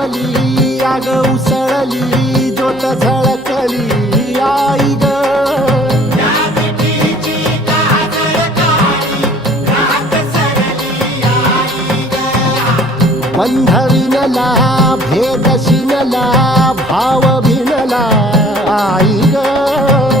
तापली आग उसळली ज्योत झळकली आई ग बंध विणला भेद शिनला भाव भिनला आई ग